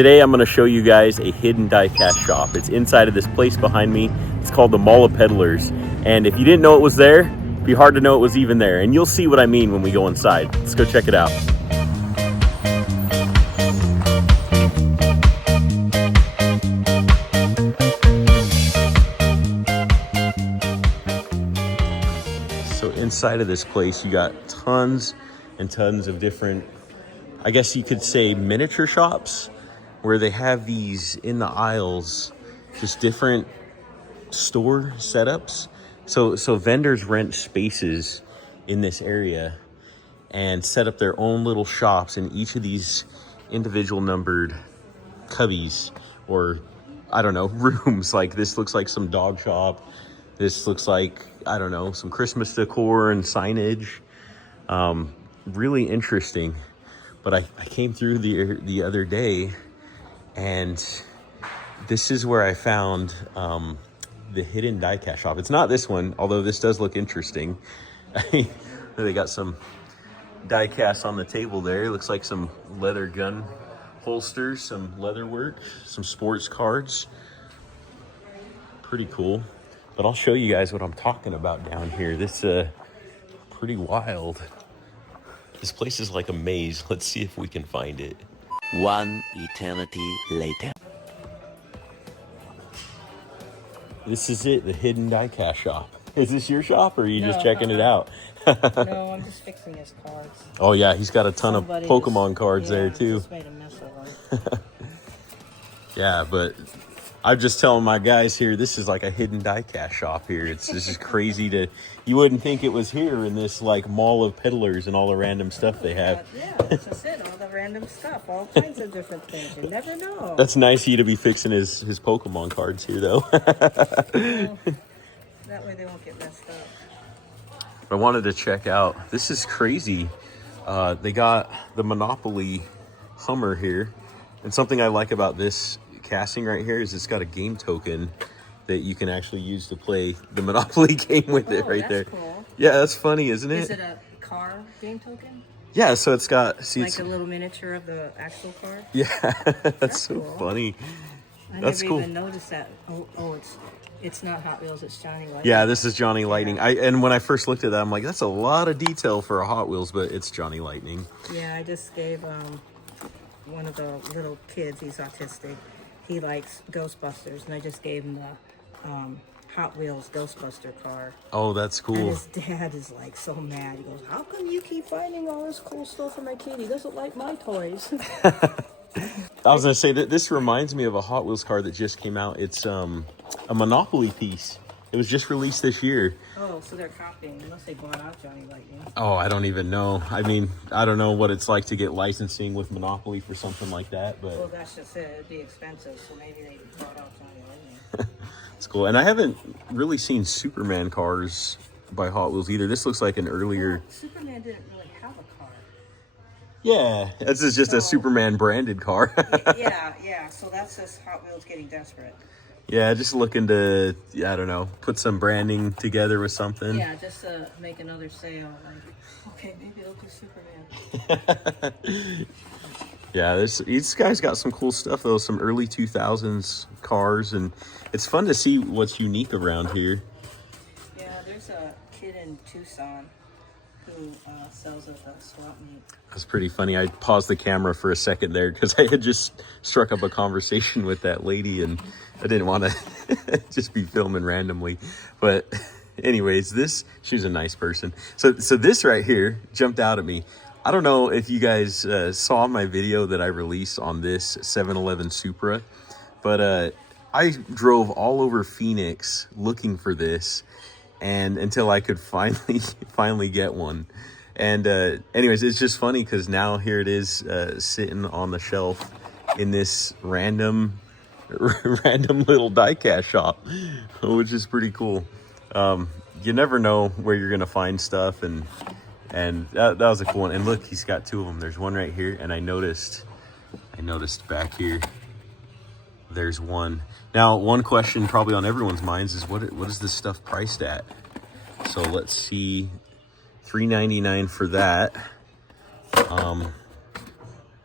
Today I'm going to show you guys a hidden diecast shop. It's inside of this place behind me. It's called the Mall of Peddlers. And if you didn't know it was there, it'd be hard to know it was even there. And you'll see what I mean when we go inside. Let's go check it out. So inside of this place, you got tons and tons of different, I guess you could say, miniature shops, where they have these in the aisles, just different store setups. So vendors rent spaces in this area and set up their own little shops in each of these individual numbered cubbies, or I don't know, rooms. Like this looks like some dog shop. This looks like, I don't know, some Christmas decor and signage. Really interesting. But I came through the other day, and this is where I found the hidden diecast shop. It's not this one, although this does look interesting. They got some diecast on the table there. It looks like some leather gun holsters, some leather work, some sports cards. Pretty cool. But I'll show you guys what I'm talking about down here. This pretty wild. This place is like a maze. Let's see if we can find it. One eternity later. This is it, the hidden diecast shop. Is this your shop, or are you just checking it out? No, I'm just fixing his cards. Oh yeah, he's got a ton of Pokemon cards there too. Just made a mess of them. Yeah, but I'm just telling my guys here, this is like a hidden diecast shop here. This is crazy you wouldn't think it was here in this like Mall of Peddlers and all the random stuff they have. Yeah, that's just it, all the random stuff, all kinds of different things. You never know. That's nice of you to be fixing his Pokemon cards here though. Well, that way they won't get messed up. I wanted to check out, this is crazy. They got the Monopoly Hummer here. And something I like about this casting right here is it's got a game token that you can actually use to play the Monopoly game with it right there. Cool. Yeah, that's funny, isn't it? Is it a car game token? Yeah, so it's got... See, like a little miniature of the actual car? Yeah, that's so cool. funny. I That's never cool. even noticed that. Oh, it's not Hot Wheels, it's Johnny Lightning. Yeah, this is Johnny Lightning. And when I first looked at that, I'm like, that's a lot of detail for a Hot Wheels, but it's Johnny Lightning. Yeah, I just gave one of the little kids, he's autistic, he likes Ghostbusters, and I just gave him the Hot Wheels Ghostbuster car. Oh, that's cool. And his dad is like so mad. He goes, how come you keep finding all this cool stuff for my kid? He doesn't like my toys. I was going to say that this reminds me of a Hot Wheels car that just came out. It's a Monopoly piece. It was just released this year. Oh, so they're copying, unless they bought out Johnny Lightning. Oh, I don't even know. I mean, I don't know what it's like to get licensing with Monopoly for something like that, but... Well, that's just it. It'd be expensive, so maybe they bought out Johnny Lightning. It's cool. And I haven't really seen Superman cars by Hot Wheels either. This looks like an earlier... Well, Superman didn't really have a car. Yeah, this is just a Superman branded car. Yeah, so that's just Hot Wheels getting desperate. Yeah, just looking to, I don't know, put some branding together with something. Yeah, just to make another sale. Like, okay, maybe they'll do Superman. Yeah, these guys got some cool stuff though, some early 2000s cars, and it's fun to see what's unique around here. Yeah, there's a kid in Tucson who sells at the swap meet. That's pretty funny. I paused the camera for a second there because I had just struck up a conversation with that lady, and I didn't want to just be filming randomly. But anyways, she's a nice person. So this right here jumped out at me. I don't know if you guys saw my video that I released on this 711 Supra, but I drove all over Phoenix looking for this, and until I could finally get one. And anyways, it's just funny because now here it is sitting on the shelf in this random little diecast shop, which is pretty cool. You never know where you're gonna find stuff, and that was a cool one. And look, he's got two of them. There's one right here, and I noticed back here there's one. Now, one question probably on everyone's minds is what is this stuff priced at? So let's see. $3.99 for that.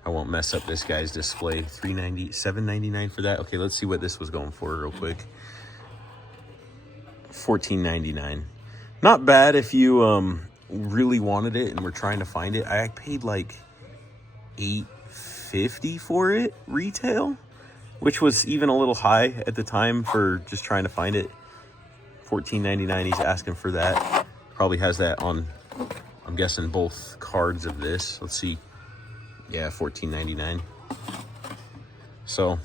I won't mess up this guy's display. $390, $799 for that. Okay, let's see what this was going for real quick. $14.99. Not bad if you really wanted it and were trying to find it. I paid like $850 for it retail, which was even a little high at the time for just trying to find it. $14.99 he's asking for that. Probably has that on, I'm guessing, both cards of this. Let's see. Yeah, $14.99. So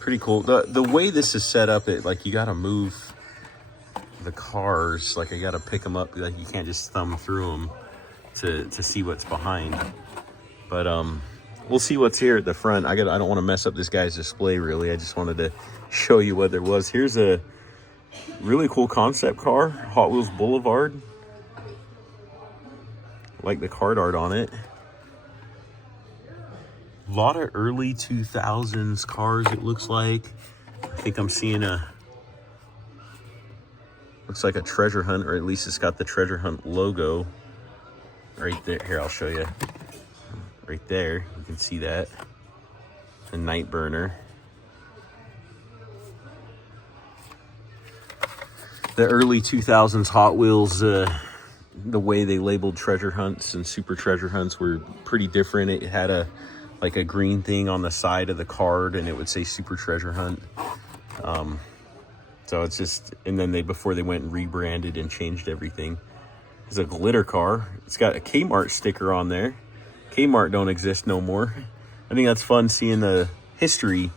pretty cool. The way this is set up, it like you gotta move the cars. Like I gotta pick them up. Like you can't just thumb through them to see what's behind. But we'll see what's here at the front. I don't want to mess up this guy's display really. I just wanted to show you what there was. Here's a really cool concept car, Hot Wheels Boulevard. Like the card art on it. A lot of early 2000s cars, it looks like. I think I'm seeing looks like a treasure hunt, or at least it's got the treasure hunt logo right there. Here, I'll show you. Right there, you can see that. A night burner. The early 2000s Hot Wheels, the way they labeled treasure hunts and super treasure hunts were pretty different. It had a green thing on the side of the card and it would say super treasure hunt. So it's just, and then before they went and rebranded and changed everything. It's a glitter car. It's got a Kmart sticker on there. Kmart don't exist no more. I think that's fun seeing the history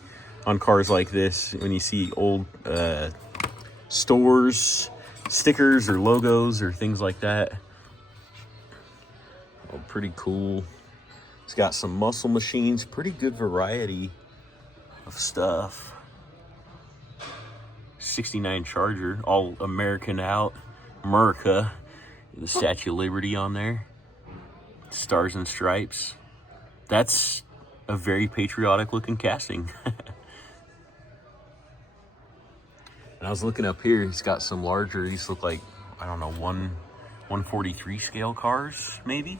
on cars like this when you see old stores, stickers or logos or things like that. Oh, pretty cool. It's got some muscle machines, pretty good variety of stuff. 69 Charger, all American out. America, the Statue of Liberty on there. Stars and Stripes. That's a very patriotic looking casting. And I was looking up here, he's got some larger, these look like, I don't know, 143 scale cars, maybe?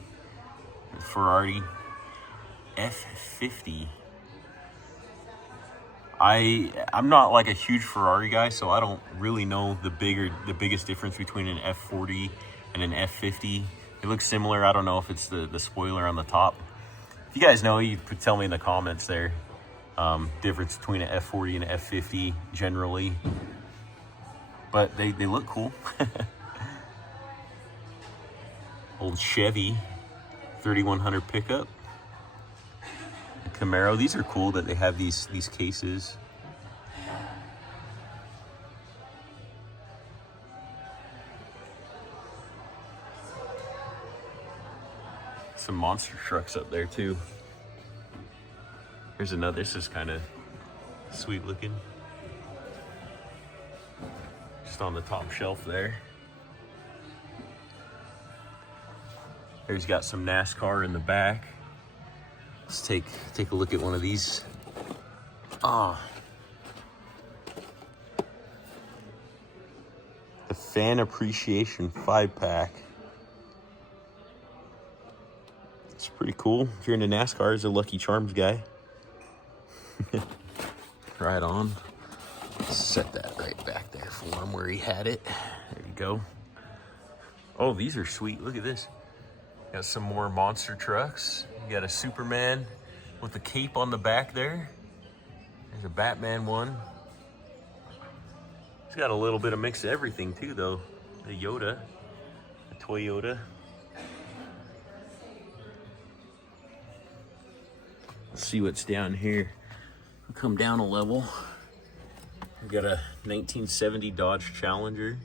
Ferrari F50. I'm not like a huge Ferrari guy, so I don't really know the biggest difference between an F40 and an F50. It looks similar. I don't know if it's the spoiler on the top. If you guys know, you could tell me in the comments there. Difference between an F40 and an F50 generally. But they look cool. Old Chevy 3100 pickup. Camaro. These are cool that they have these cases. Some monster trucks up there too. Here's another. This is kind of sweet looking. Just on the top shelf there. Here's got some NASCAR in the back. Let's take a look at one of these. The Fan Appreciation 5-pack. It's pretty cool. If you're into NASCAR, as a Lucky Charms guy. Right on. Set that right back there for him where he had it. There you go. Oh, these are sweet. Look at this. Got some more monster trucks. You got a Superman with a cape on the back there. There's a Batman one. It's got a little bit of mix of everything too, though. A Yoda, a Toyota. Let's see what's down here. We'll come down a level. We've got a 1970 Dodge Challenger.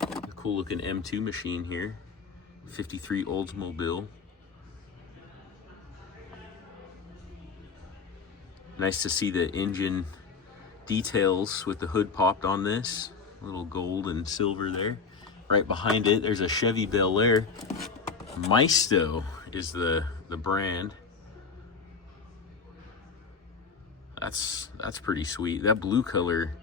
A cool looking M2 machine here. 53 Oldsmobile. Nice to see the engine details with the hood popped on this. A little gold and silver there. Right behind it, there's a Chevy Bel Air. Maisto is the brand. That's pretty sweet. That blue color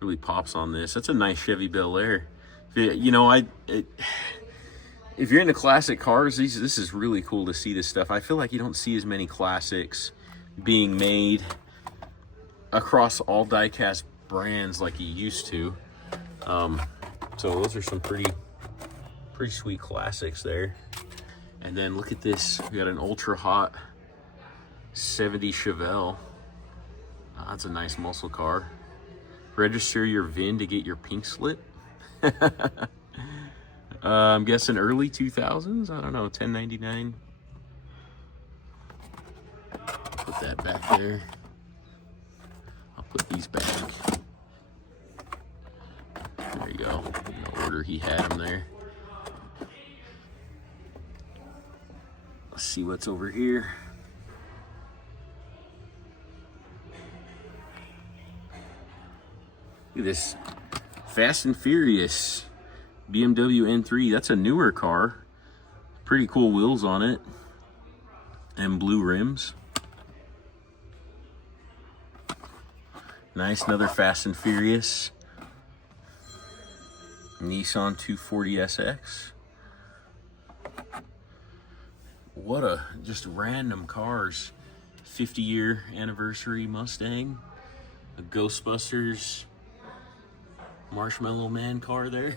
really pops on this. That's a nice Chevy Bel Air. You know, it if you're into classic cars, this is really cool to see this stuff. I feel like you don't see as many classics being made across all diecast brands like you used to. So those are some pretty sweet classics there. And then look at this. We got an ultra hot 70 Chevelle. That's a nice muscle car. Register your VIN to get your pink slip. I'm guessing early 2000s. I don't know, 1099. Put that back there. I'll put these back. There you go. In the order he had them there. Let's see what's over here. Look at this Fast and Furious BMW N3. That's a newer car. Pretty cool wheels on it. And blue rims. Nice, another Fast and Furious. Nissan 240SX. What a just random cars. 50-year anniversary Mustang. A Ghostbusters Marshmallow Man car there.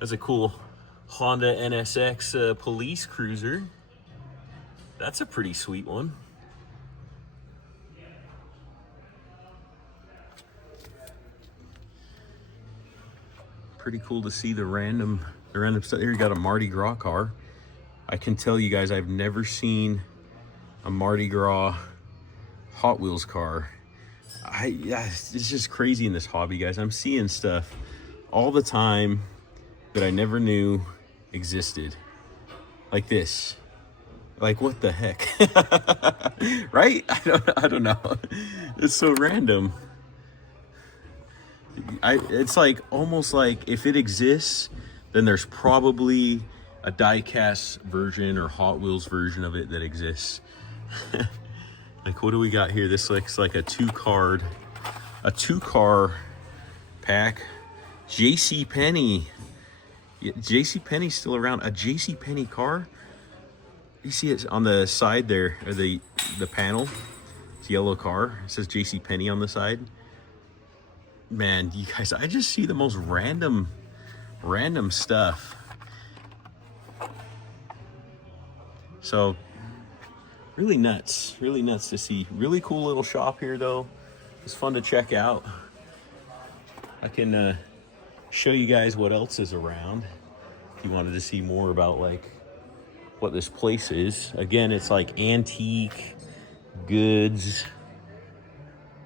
That's a cool Honda NSX police cruiser. That's a pretty sweet one. Pretty cool to see the random stuff. Here you got a Mardi Gras car. I can tell you guys, I've never seen a Mardi Gras Hot Wheels car. Yeah, it's just crazy in this hobby, guys. I'm seeing stuff all the time that I never knew existed. Like this. Like, what the heck? Right? I don't know. It's so random. It's like almost like if it exists, then there's probably a diecast version or Hot Wheels version of it that exists. Like, what do we got here? This looks like a two-car pack. JCPenney. Yeah, JCPenney's still around. A JCPenney car. You see it on the side there, or the panel. It's a yellow car. It says JCPenney on the side. Man, you guys, I just see the most random stuff. So really nuts to see. Really cool little shop here though. It's fun to check out. I can show you guys what else is around if you wanted to see more about like what this place is. Again, it's like antique goods.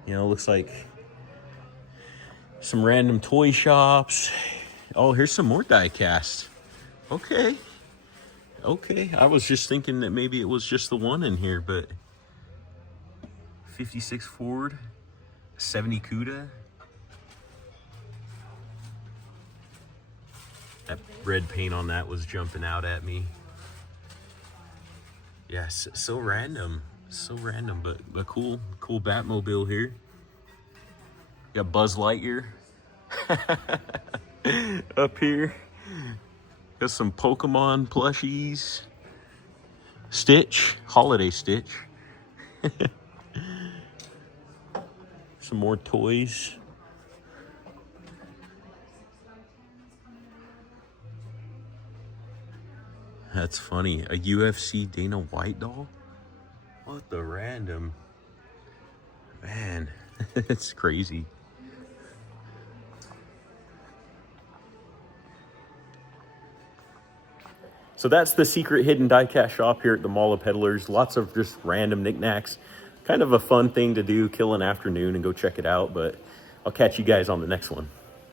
You know, looks like some random toy shops. Oh, here's some more diecast. Okay. I was just thinking that maybe it was just the one in here, but 56 Ford, 70 Cuda. That red paint on that was jumping out at me. Yes, so random, but cool Batmobile here. Got Buzz Lightyear up here. Got some Pokemon plushies. Stitch, holiday Stitch. Some more toys. That's funny. A UFC Dana White doll? What the random? Man, it's crazy. So that's the secret hidden diecast shop here at the Mall of Peddlers. Lots of just random knickknacks. Kind of a fun thing to do, kill an afternoon and go check it out. But I'll catch you guys on the next one.